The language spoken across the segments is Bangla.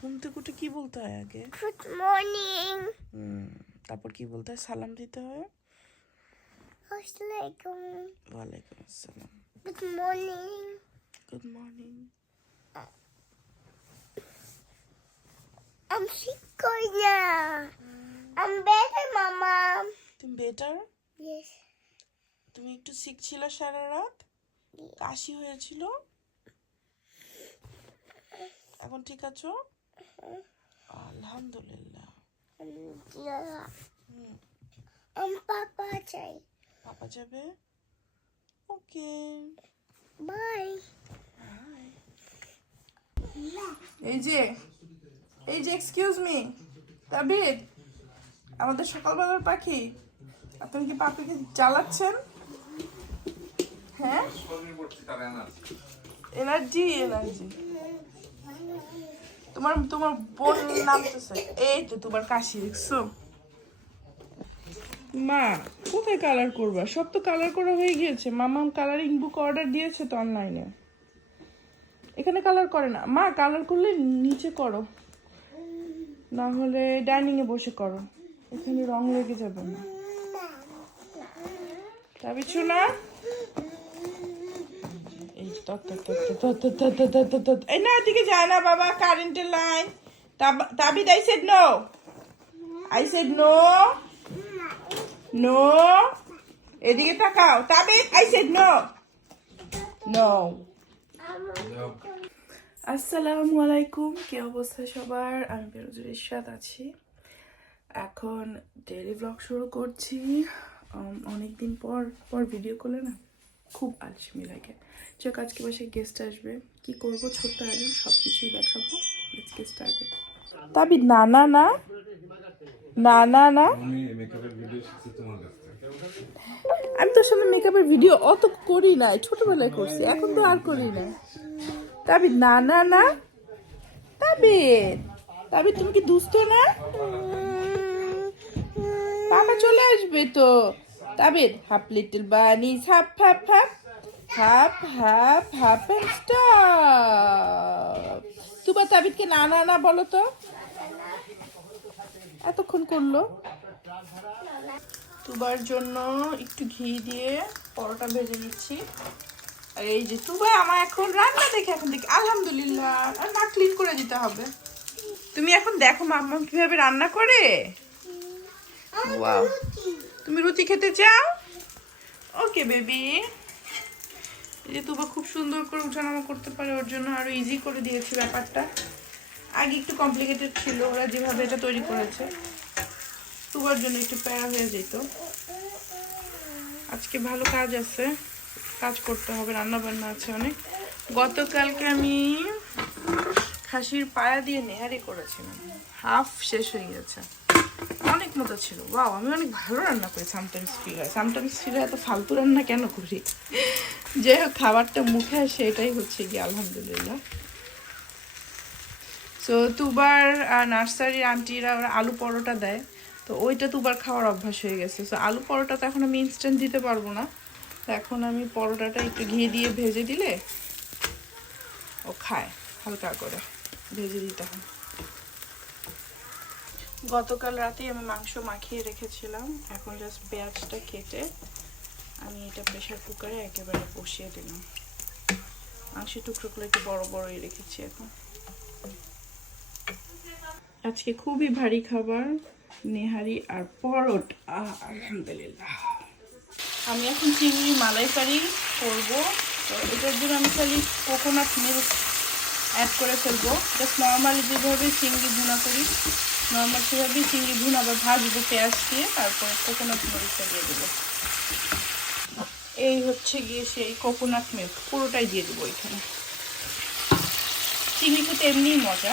ঘুম থেকে উঠে কি বলতে হয় আগে morning. হুম তারপর কি বলতে হয় সালাম দিতে হয় Assalamualaikum. ওয়ালাইকুম আসসালাম Good morning. Good morning I'm sick now. I'm better, Mama. তুমি বেটার Yes. তুমি একটু সিক ছিল সারা রাত কাশি হয়েছিল এখন ঠিক আছো আলহামদুলিল্লাহ। I'm Papa পাপা যাবে? ওকে। Bye. এই যে এই যে এক্সকিউজ মি তাবিদ আমাদের সকালবেলার পাখি। আপনি কি পাখিকে জ্বালাচ্ছেন? হ্যাঁ? এনার্জি এনার্জি তোমার তোমার বোন নামতেছে। এই তো তোমার কাশি, দেখছ? মা, কোথায় কালার করবা? সব তো কালার করা হয়ে গিয়েছে। মামাম কালারিং বুক অর্ডার দিয়েছে তো অনলাইনে এখানে কালার করে না। মা কালার করলে নিচে করো। না হলে ডাইনিং এ বসে করো। এখানে রং লেগে যাবে না। তবে না এই না, এদিকে যায় না, বাবা কারেন্টের line Tabid I said no I said no no এদিকে তাকাও। Tabid I said no no আসসালামু আলাইকুম। কি অবস্থা সবার? আমি বেরোজুর ইশরাত আছি। এখন ডেলি ব্লগ শুরু করছি। অনেক দিন পর পর ভিডিও করলে না? খুব আলসেমি লাগে। চোখ আজকে বসে গেস্ট আসবে। কি করব? ছোট্ট আয়োজন সব কিছুই দেখাবো আজকে স্টার্টেড তাবি না না না। না না না। আমি মেকআপের ভিডিও শিখছি তোমার কাছ আমি তোর সামনে মেকআপের ভিডিও অত করি নাই ছোটবেলায় করছি এখন তো আর করি না তাবিদ না না না। তাবিদ তাবিদ তুমি কি দুস্থ না? পাপা চলে আসবে তো। Tabid half little bunnies half half half half half half and stop. Tuba তাবিদকে না না না বলো তো। এতক্ষণ করল। তুবার জন্য একটু ঘি দিয়ে পরোটা ভেজে নিচ্ছি। আর এই যে তুবা আমার এখন রান্না দেখে এখন দেখি। আলহামদুলিল্লাহ আর না ক্লিন করে দিতে হবে। তুমি এখন দেখো মাম্মা কীভাবে রান্না করে? ওয়াও। তুমি রুটি খেতে চাও? ওকে বেবি যে তুবা খুব সুন্দর করে উঠানামা করতে পারে, ওর জন্য আরও ইজি করে দিয়েছি ব্যাপারটা। আগে একটু কমপ্লিকেটেড ছিল, ওরা যেভাবে এটা তৈরি করেছে। তুবার জন্য একটু প্যারা হয়ে যেত। আজকে ভালো কাজ আছে, কাজ করতে হবে রান্না বান্না আছে অনেক। গতকালকে আমি খাসির পায়া দিয়ে নেহারি করেছিলাম। হাফ শেষ হয়ে গেছে। অনেক মতো ছিল। বাও আমি অনেক ভালো রান্না করি সামটাইমস ফিল হয়। সামটাইমস ফিল হয় এত ফালতু রান্না কেন করি? যে খাবারটা মুখে আসে, এটাই হচ্ছে কি আলহামদুলিল্লাহ। সো তুবার নার্সারির আন্টিরা ওরা আলু পরোটা দেয়। তো ওইটা তুবার খাওয়ার অভ্যাস হয়ে গেছে। সো আলু পরোটা তো এখন আমি ইনস্ট্যান্ট দিতে পারব না। তো এখন আমি পরোটাটা একটু ঘি দিয়ে ভেজে দিলে ও খায়, হালকা করে। ভেজে দিতে হয়। গতকাল রাতে আমি মাংস মাখিয়ে রেখেছিলাম। এখন জাস্ট পেঁয়াজটা কেটে আমি এটা প্রেশার কুকারে একেবারে বসিয়ে দিলাম। মাংসের টুকরোগুলো একটু বড় বড়ই রেখেছি এখন। আজকে খুবই ভারী খাবার, নেহারি আর পরোট। আলহামদুলিল্লাহ। আমি এখন চিংড়ি মালাইকারি করব। তো এটার জন্য আমি খালি কোকোনাট মিল্ক অ্যাড করে ফেলব। জাস্ট নর্মালি যেভাবে চিংড়ি ভুনা করি। নর্মাল সেভাবেই চিংড়ি ভুনা, আবার ভাজবো পেঁয়াজ দিয়ে, তারপরে কোকোনাট মিল্কটা দিয়ে দেবো। এই হচ্ছে গিয়ে সেই কোকোনাট মিল্ক পুরোটাই দিয়ে দেবো এখানে। চিংড়ি খেতে এমনিই মজা।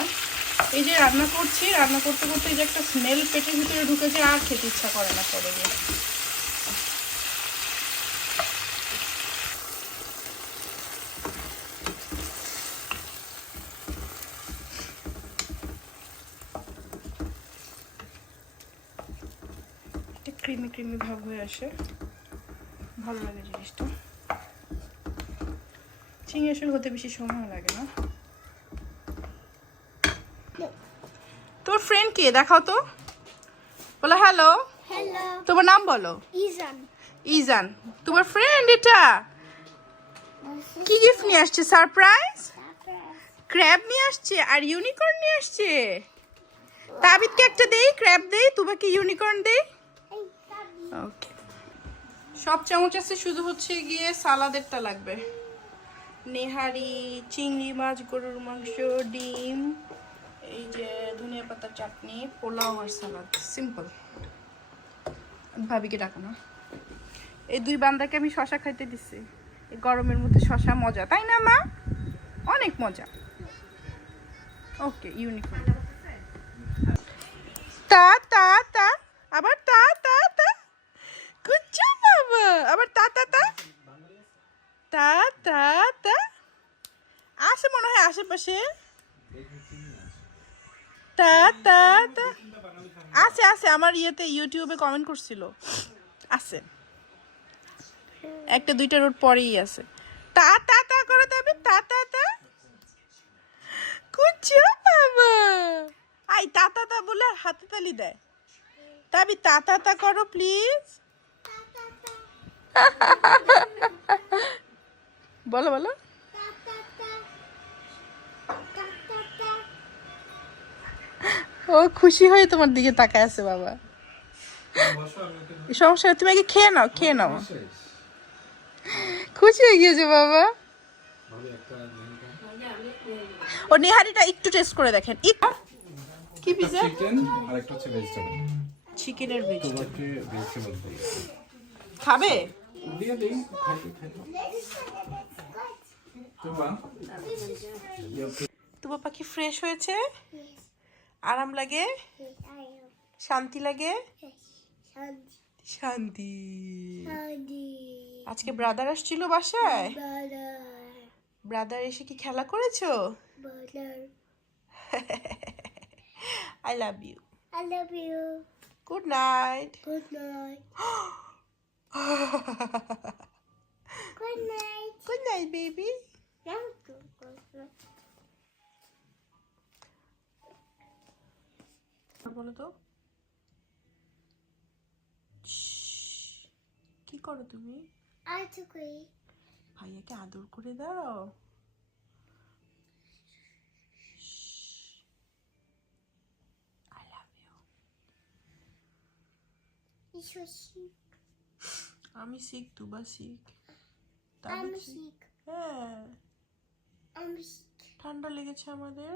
এই যে রান্না করছি, রান্না করতে করতে যে একটা স্মেল পেটের ভিতরে ঢুকেছে, আর খেতে ইচ্ছা করে না পরে গিয়ে। ক্রিমি ক্রিমি ভাব হয়ে আসে। ভালো লাগে জিনিসটা। চিংড়ি আসলে হতে বেশি সময় লাগে না। তোর ফ্রেন্ড কে? দেখাও তো। বলো হ্যালো Hello. তোমার নাম বলো। Izan. ইজান। তোমার ফ্রেন্ড এটা? কি গিফট নিয়ে আসছে? সারপ্রাইজ ক্র্যাব নিয়ে আসছে আর ইউনিকর্ন নিয়ে আসছে? তাবিদকে একটা দেই ক্র্যাব দেই তোমাকে ইউনিকর্ন দেই। ওকে সব চামচ আছে শুধু হচ্ছে গিয়ে সালাদেরটা লাগবে। নেহারি, চিংড়ি মাছ, গরুর মাংস, ডিম, এই যে ধনিয়া পাতার চাটনি, পোলাও আর সালাদ। সিম্পল ভাবিকে ডাকো না। এই দুই বান্দাকে আমি শশা খাইতে দিছি। এই গরমের মধ্যে শশা মজা, তাই না, মা? অনেক মজা। ওকে ইউনিফর্ম তা তা তা, আবার তা তা তা কুচ্চা বাবা আবার তা তা তা। তা তা তা। আসে মনে হয় আশেপাশে। তা তা তা। আছে আছে, আমার ইয়েতে ইউটিউবে কমেন্ট করছিল। আছে। একটা, দুইটা রোড পরেই আছে। তা তা তা করো তবে তা তা তা। কুচো আই, তা তা বলে হাতে তালি দেয়। তবে, তা তা করো প্লিজ বলো বলো। ও খুশি হয়ে তোমার দিকে তাকায় আছে বাবা। সমস্যা তুমি আগে খেয়ে নাও খেয়ে নাও। খুশি হয়ে গিয়েছে বাবা। ও নিহারিটা একটু টেস্ট করে দেখেন। কি পিজা চিকেন আর একটা হচ্ছে ভেজিটেবল চিকেনের ভেজিটেবল খাবে? দিয়ে দিই খাইতে খাইতে তোমার পাখি ফ্রেশ হয়েছে? আরাম লাগে? শান্তি লাগে? শান্তি। আজকে ব্রাদার আসছিল বাসায়? ব্রাদার এসে কি খেলা করেছ? I love you I love you good night good night Good night. Good night. Night বলো তো কি করো তুমি I. ভাইয়াকে আদর করে দাও It was sick. আমি শিখ তুবা শিখ। আমি শিখ। হ্যাঁ। আমি ঠান্ডা লেগেছে আমাদের।